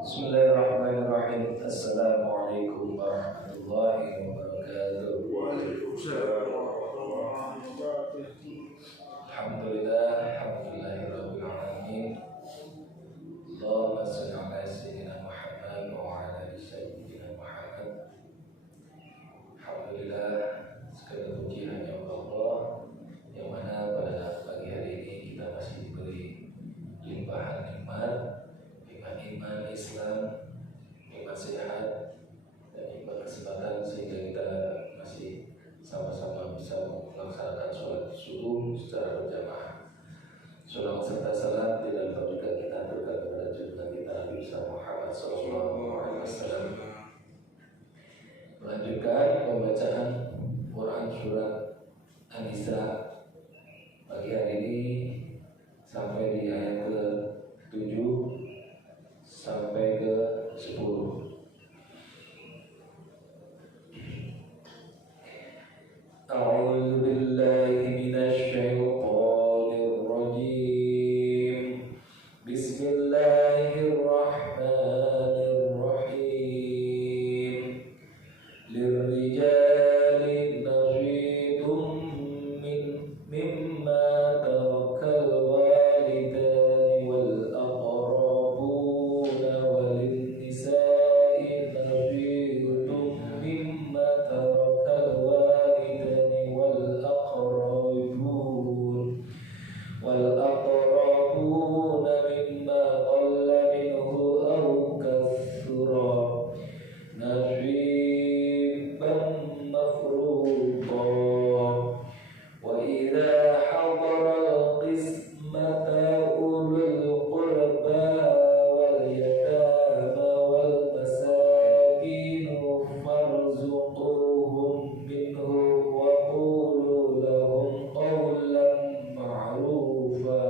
Bismillahirrahmanirrahim. Assalamualaikum warahmatullahi wabarakatuh. Waalaikumsalam warahmatullahi wabarakatuh. Alhamdulillahirabbil alamin. Allahumma shalli ala sayyidina Muhammad wa ala ali sayyidina Muhammad. Alhamdulillah, segala puji hanya Allah yang mana pada pagi hari ini kita masih diberi limpahan nikmat, iman Islam, nikmat sehat, dan nikmat kesempatan sehingga kita masih sama-sama bisa melaksanakan sholat subuh secara berjamaah. Shalawat serta salam tidak berkat kita berkat kepada junjungan kita Nabi Muhammad SAW. Melanjutkan pembacaan Quran surat An-Nisa pagi hari ini sampai di ayat ke-7 sampai ke 10. A'udzu billahi minasy syaithanir rajim. Bismillahirrahmanirrahim. Lirrijali nasibum mimma tarakal walidani wal aqrabuna walin nisa'i nasibum mimma tarakal walidani wal aqrabuna mimma qalla minhu aw kathura nasiban mafruḍa. Wa idza hadara al-qismata ulul qurba wal yatama wal masakin farzuquhum minhu wa qulu lahum qawlan ma'rufa.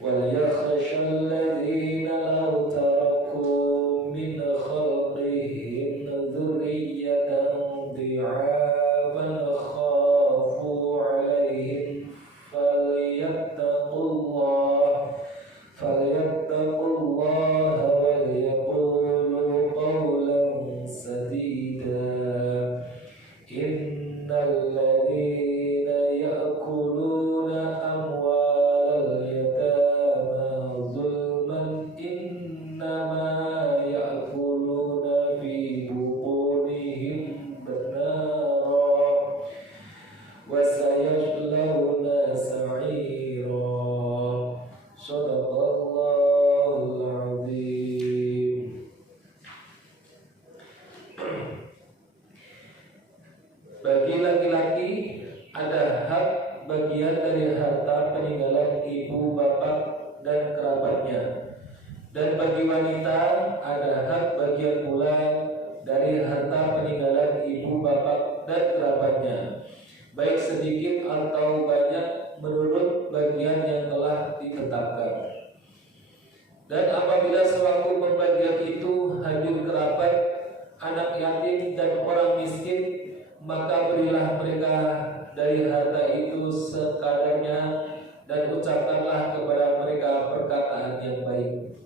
Wal yakhsha alladhina law taraku min khalqihim dhurriyyatan dhi'afan khafu 'alayhim falyattaqullaha wal yaqulu qawlan sadida. Innal ladhina ya'kuluna amwalal yatama zulman innama ya'kuluna fi butunihim nara wa sayaslawna sa'ira. Shadaqallahul azim. Bagi laki-laki ada hak bagian dari harta peninggalan ibu bapak dan kerabatnya, dan bagi wanita ada hak bagian pula dari harta peninggalan ibu bapak dan kerabatnya, baik sedikit atau banyak menurut bagian yang telah ditetapkan. Dan apabila sewaktu pembagian itu hadir kerabat, anak yatim dan orang miskin, maka berilah mereka dari harta itu sekadarnya, dan ucapkanlah kepada mereka perkataan yang baik.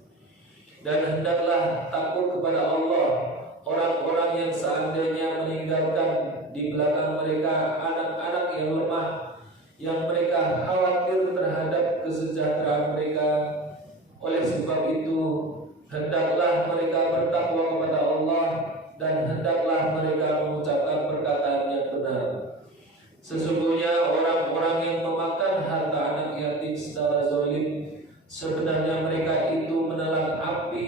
Dan hendaklah takut kepada Allah orang-orang yang seandainya meninggalkan di belakang mereka anak-anak yang lemah, yang mereka khawatir terhadap kesejahteraan mereka. Oleh sebab itu, hendaklah mereka bertakwa kepada Allah, dan hendaklah mereka mengucapkan perkataan yang benar. Sesungguhnya orang-orang yang memakan harta anak yatim secara zalim, sebenarnya mereka itu menelan api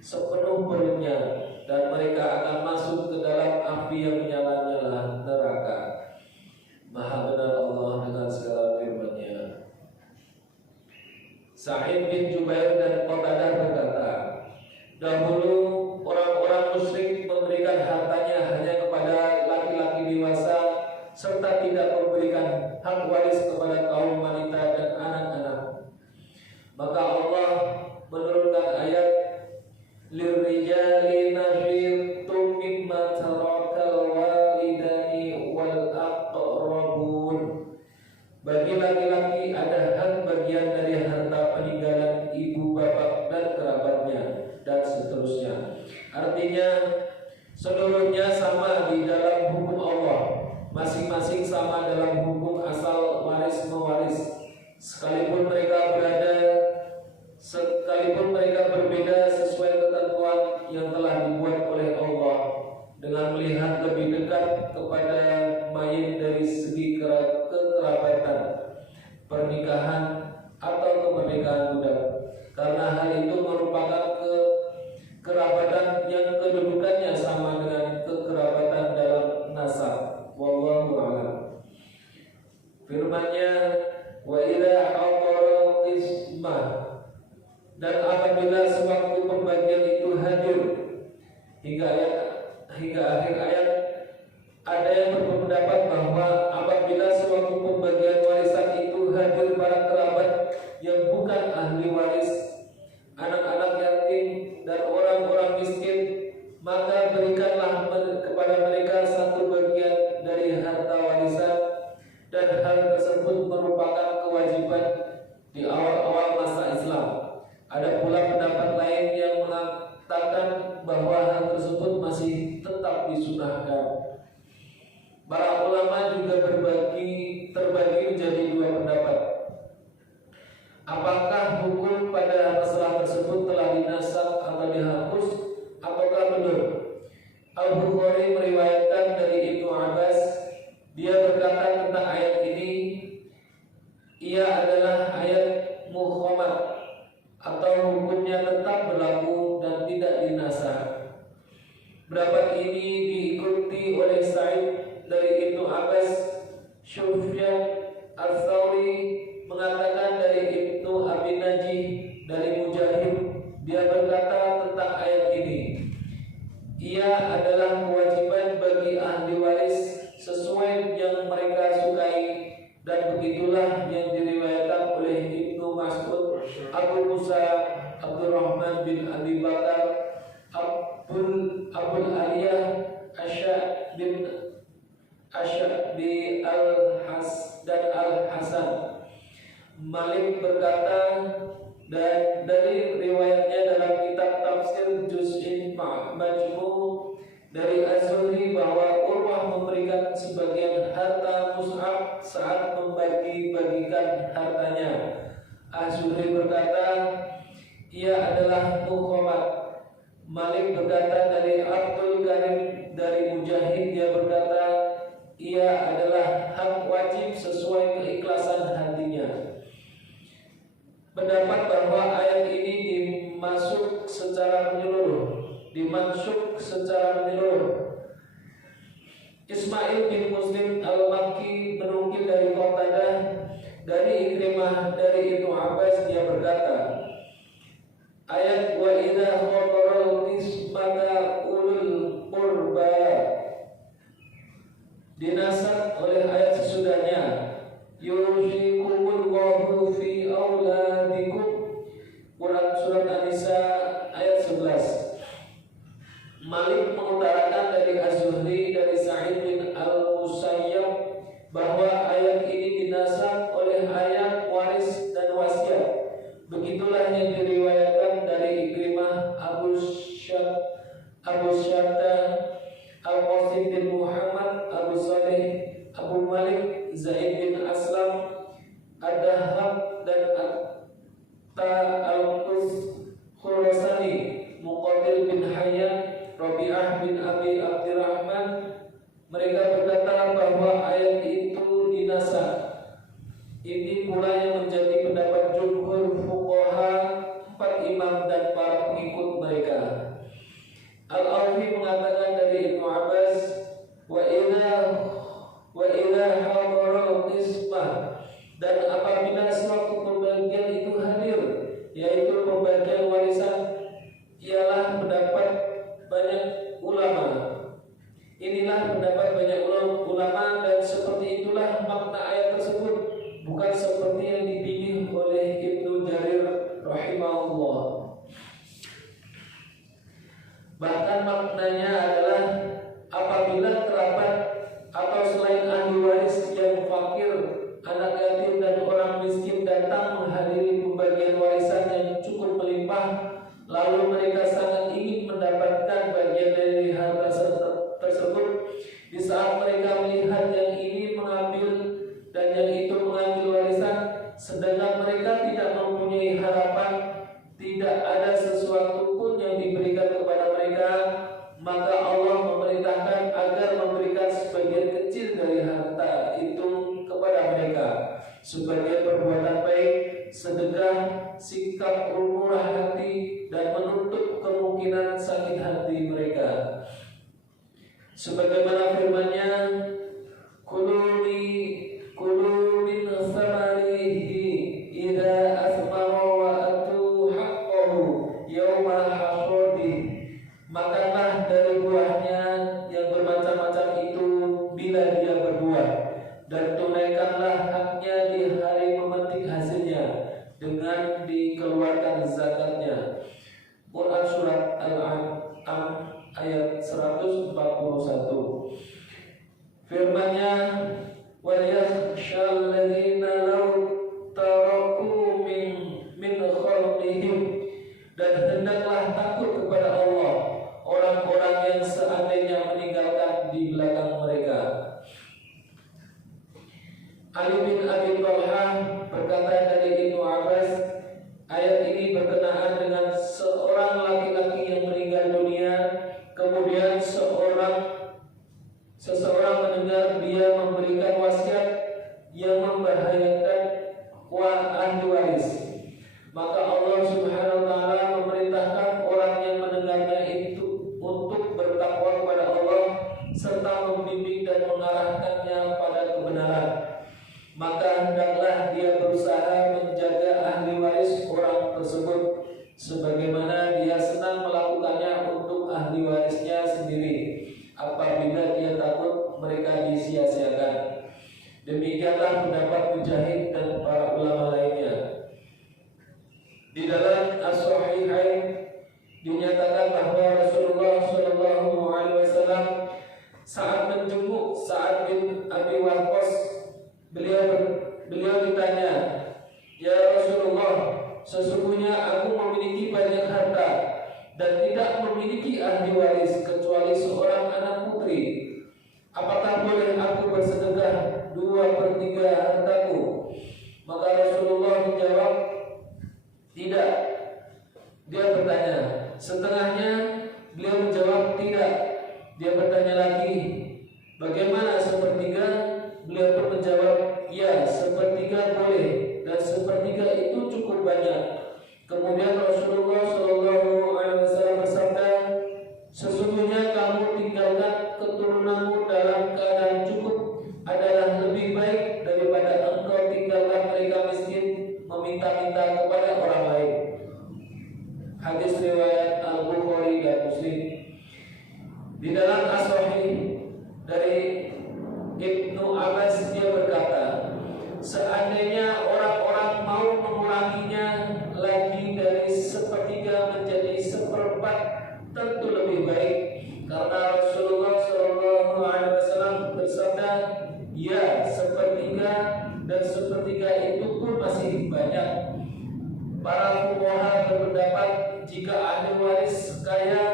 sepenuh perutnya, dan mereka akan masuk ke dalam api yang menyala-nyala, neraka. Maha benar Allah dengan segala firman-Nya. Sa'id bin Jubair dan Qatadah berkata, dahulu orang-orang musyrik memberikan hartanya hanya kepada laki-laki dewasa, serta tidak memberikan hak waris kepada kaum wanita dan anak-anak. Maka Allah menurunkan ayat lirrijali nasibum mimma tarakal walidani wal aqrabun. Bagi laki-laki ada hak bagian dari harta peninggalan ibu bapak Seluruhnya sama di dalam hukum Allah, masing-masing sama dalam hukum asal waris mewaris, sekalipun mereka berbeda sesuai ketentuan yang telah dibuat oleh Allah, dengan melihat lebih dekat kepada mayit dari segi kekerabatan, pernikahan atau kemerdekaan budak, karena hal itu merupakan kerabatan yang kedudukannya sama dengan kekerabatan dalam nasab. Wallahu a'lam. Firman-Nya, wa idza hadara qismah, dan apabila sewaktu pembagian itu hadir, hingga akhir ayat. Ada yang berpendapat bahwa apabila sewaktu pembagian warisan itu hadir para kerabat yang bukan ahli waris, anak-anak yatim dan orang-orang miskin, maka berikanlah kepada mereka satu bagian dari harta warisan, dan hal tersebut merupakan kewajiban di awal-awal masa Islam. Ada pula pendapat lain yang mengatakan bahwa hal tersebut masih tetap disunahkan. Para ulama juga terbagi menjadi dua pendapat. Apakah hukum pada masalah tersebut telah dinasakh atau dihapus ataukah belum? Al-Bukhari meriwayatkan dari Ibnu Abbas, dia berkata tentang ayat ini, ia adalah ayat muhkamat atau hukumnya tetap berlaku dan tidak dinasakh. Pendapat ini diikuti oleh Sa'id dari Ibnu Abbas. Sufyan Ats-Tsauri mengatakan dari Ibnu Abi Najih dari Mujahid, dia berkata tentang ayat ini, ia adalah kewajiban bagi ahli waris sesuai yang mereka sukai, dan begitulah yang diriwayatkan oleh Ibnu Mas'ud, Abu Musa, Abdurrahman bin Abi Bakar, Abul Aliyah, Asy'abi dan Al-Hasan. Malik berkata, dan dari riwayatnya dalam kitab tafsir Juz'in Majmu' dari Az-Zuhri bahwa Urwah memberikan sebagian harta Mus'ab saat membagi-bagikan hartanya. Az-Zuhri berkata, ia adalah muhkamat. Malik berkata dari Abdul Karim dari Mujahid, dia berkata, ia adalah hak wajib sesuai keikhlasan hatinya. Pendapat bahwa ayat ini dimaksud secara menyeluruh. Ismail bin Muslim Al-Makki menukil dari Qatadah dari Ikrimah dari Ibnu Abbas, dia berkata, ayat wa idza khadara qismata ulul qurba dinasakh oleh ayat sesudahnya, yusikumullahu fi auladikum, Quran surat An-Nisa ayat 11. Malik mengutarakan dari Az-Zuhri dari Sa'id bin Al-Musayyab bahwa ayat ini dinasakh oleh ayat waris dan wasiat. Begitulah yang diriwayatkan dari Ikrimah, Abu Syadda, Al-Qasim bin Muhammad, Abu Salih, Abu Malik, Zaid bin Aslam, Ad-Dahhab dan Atta Al-Khurasani, Muqatil bin Hayyan, Rabi'ah bin Abi Abdurrahman. Mereka berkata bahwa ayat itu dinasakh. Ini pula yang menjadi pendapat jumhur fuqaha, 4 imam dan para pengikut mereka. Al-Awfi mengatakan dari Ibnu Abbas, wa idza hadara qismah, dan apabila suatu pembagian itu hadir, yaitu pembagian warisan, ialah pendapat banyak ulama. Inilah pendapat banyak ulama, dan seperti itulah makna ayat tersebut, bukan seperti yang dipilih oleh Ibnu Jarir rahimahullah. Bahkan maknanya adalah apabila kerabat atau selain ahli waris yang fakir, anak yatim dan orang miskin datang menghadiri pembagian warisan yang cukup melimpah, lalu mereka sangat ingin mendapatkan bagian dari harta tidak ada sesuatu pun yang diberikan kepada mereka, maka Allah memerintahkan agar memberikan sebagian kecil dari harta itu kepada mereka sebagai perbuatan baik, sedekah, sikap murah hati, dan menutup kemungkinan sakit hati mereka. Sebagaimana firman-Nya, Kulu min thamarihi idza athmara wa atu haqqahu yauma hasadih. Makanlah dari buahnya yang bermacam-macam itu bila dia berbuah, dan tunaikanlah haknya di hari memetik hasilnya dengan dikeluarkan zakatnya. Quran Surat Al-An'am ayat 141. Firman-Nya, وَلْيَخْشَى الَّذِينَ لَوْ تَرَكُوا مِنْ خَلْقِهِمْ, dan hendaklah takut kepada Allah orang-orang yang seandainya meninggalkan di belakang mereka. Ali bin Abi Thalhah berkata dari Ibnu Abbas, ayat ini berkenaan dengan seorang laki-laki yang meninggal dunia, kemudian seseorang mendengar dia memberikan wasiat yang membahayakan ahli waris. Maka Allah Subhanahu wa taala memerintahkan orang yang mendengarnya itu untuk bertakwa kepada Allah serta membimbing dan mengarahkannya pada kebenaran. Maka hendaklah dia berusaha menjaga ahli waris orang tersebut sebagaimana dia senang melakukannya untuk ahli warisnya sendiri apabila dia takut mereka disia-siakan. Demikianlah pendapat Mujahid dan para ulama lainnya. Di dalam As-Sahihain dinyatakan bahwa Rasulullah SAW saat menjenguk Sa'ad bin Abi Waqqas, beliau ditanya, "Ya Rasulullah, sesungguhnya aku memiliki banyak harta dan tidak memiliki ahli waris kecuali seorang anak putri. Apakah boleh aku bersedekah 2/3 hartaku?" Maka Rasulullah menjawab, "Tidak." Dia bertanya, "Setengahnya?" Beliau menjawab, "Tidak." Dia bertanya lagi, "Bagaimana 1/3?" Beliau pun menjawab, "Ya, 1/3 boleh, dan 1/3 itu cukup banyak." Kemudian Rasulullah SAW bersabda, "Sesungguhnya kamu tinggalkan keturunanmu dalam keadaan cukup adalah lebih baik daripada engkau tinggalkan mereka miskin meminta-minta kepada orang lain." Hadis riwayat Al-Bukhari dan Muslim. Di dalam As-Sahih dari Ibnu Abbas, dia berkata, seandainya orang-orang mau menguranginya lagi dari 1/3 menjadi 1/4, tentu lebih baik, karena Rasulullah SAW bersabda, "Ya, 1/3 dan 1/3 itu pun masih banyak." Para fuqaha berpendapat jika ahli waris kaya,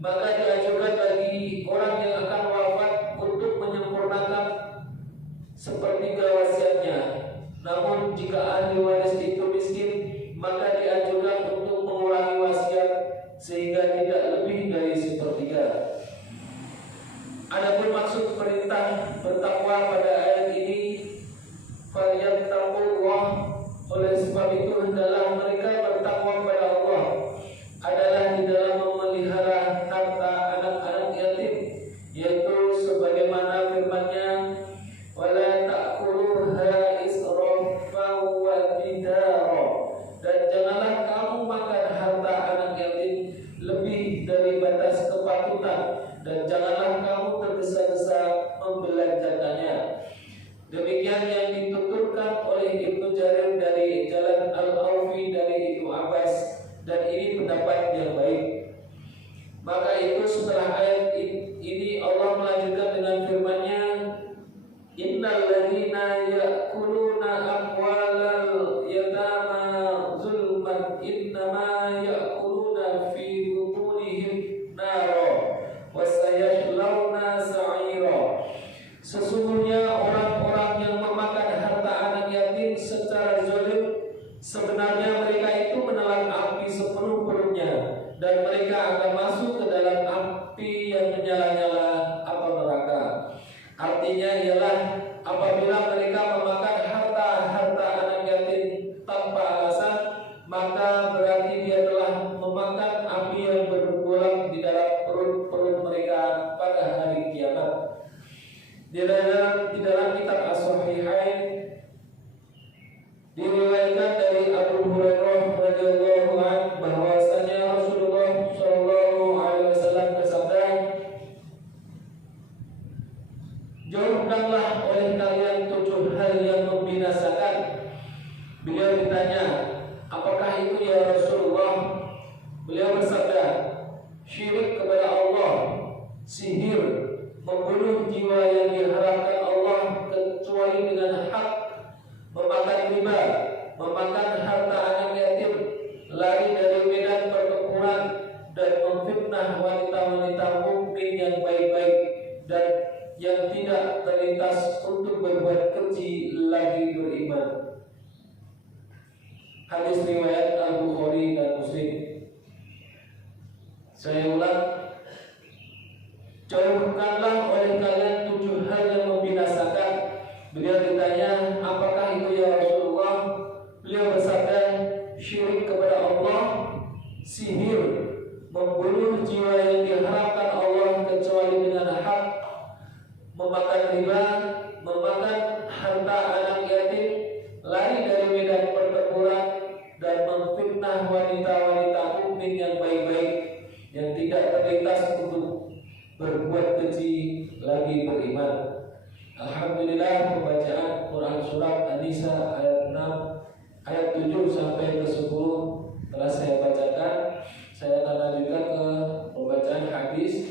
maka dianjurkan bagi orang yang akan wafat untuk menyempurnakan 1/3 wasiatnya. Namun jika ahli waris itu miskin, maka dianjurkan untuk mengurangi wasiat sehingga tidak lebih dari 1/3. Adapun maksud perintah bertakwa pada ayat ini, "Falyattaqullah," oleh sebab itu hendaklah mereka bertakwa kepada Allah, adalah di dalam memelihara harta anak-anak yatim, yaitu sebagaimana firman-Nya, "Wala ta'kuluha israfan wa bidara," dan janganlah kamu makan harta anak yatim lebih dari batas kepatutan, dan janganlah kamu tergesa-gesa membelanjakannya. Demikian yang dituturkan oleh Ibnu Jarir dari jalan Al-Aufi dari Ibnu Abbas, dan ini pendapat yang baik. Maka itu setelah ayat ini Allah melanjutkan dengan firman-Nya, "Innal ladzina ya'kuluna amwalal yatama zulman innama ya'kuluna fi butunihim nara wa sayaslawna sa'ira." Sesungguhnya orang-orang yang memakan harta anak yatim secara zalim, sebenarnya mereka itu menelan api Hadis riwayat Al-Bukhari dan Muslim. Saya ulang, jauhkanlah oleh kalian 7 hal yang membinasakan. Beliau ditanya, apakah itu ya Rasulullah? Beliau bersabda, syirik kepada Allah, sihir, membunuh jiwa yang diharapkan Allah kecuali dengan hak, memakan riba, memakan harta anak yatim, lari dari medan pertempuran, dan memfitnah wanita-wanita mukmin yang baik-baik yang tidak terlintas untuk berbuat keji lagi beriman. Alhamdulillah, pembacaan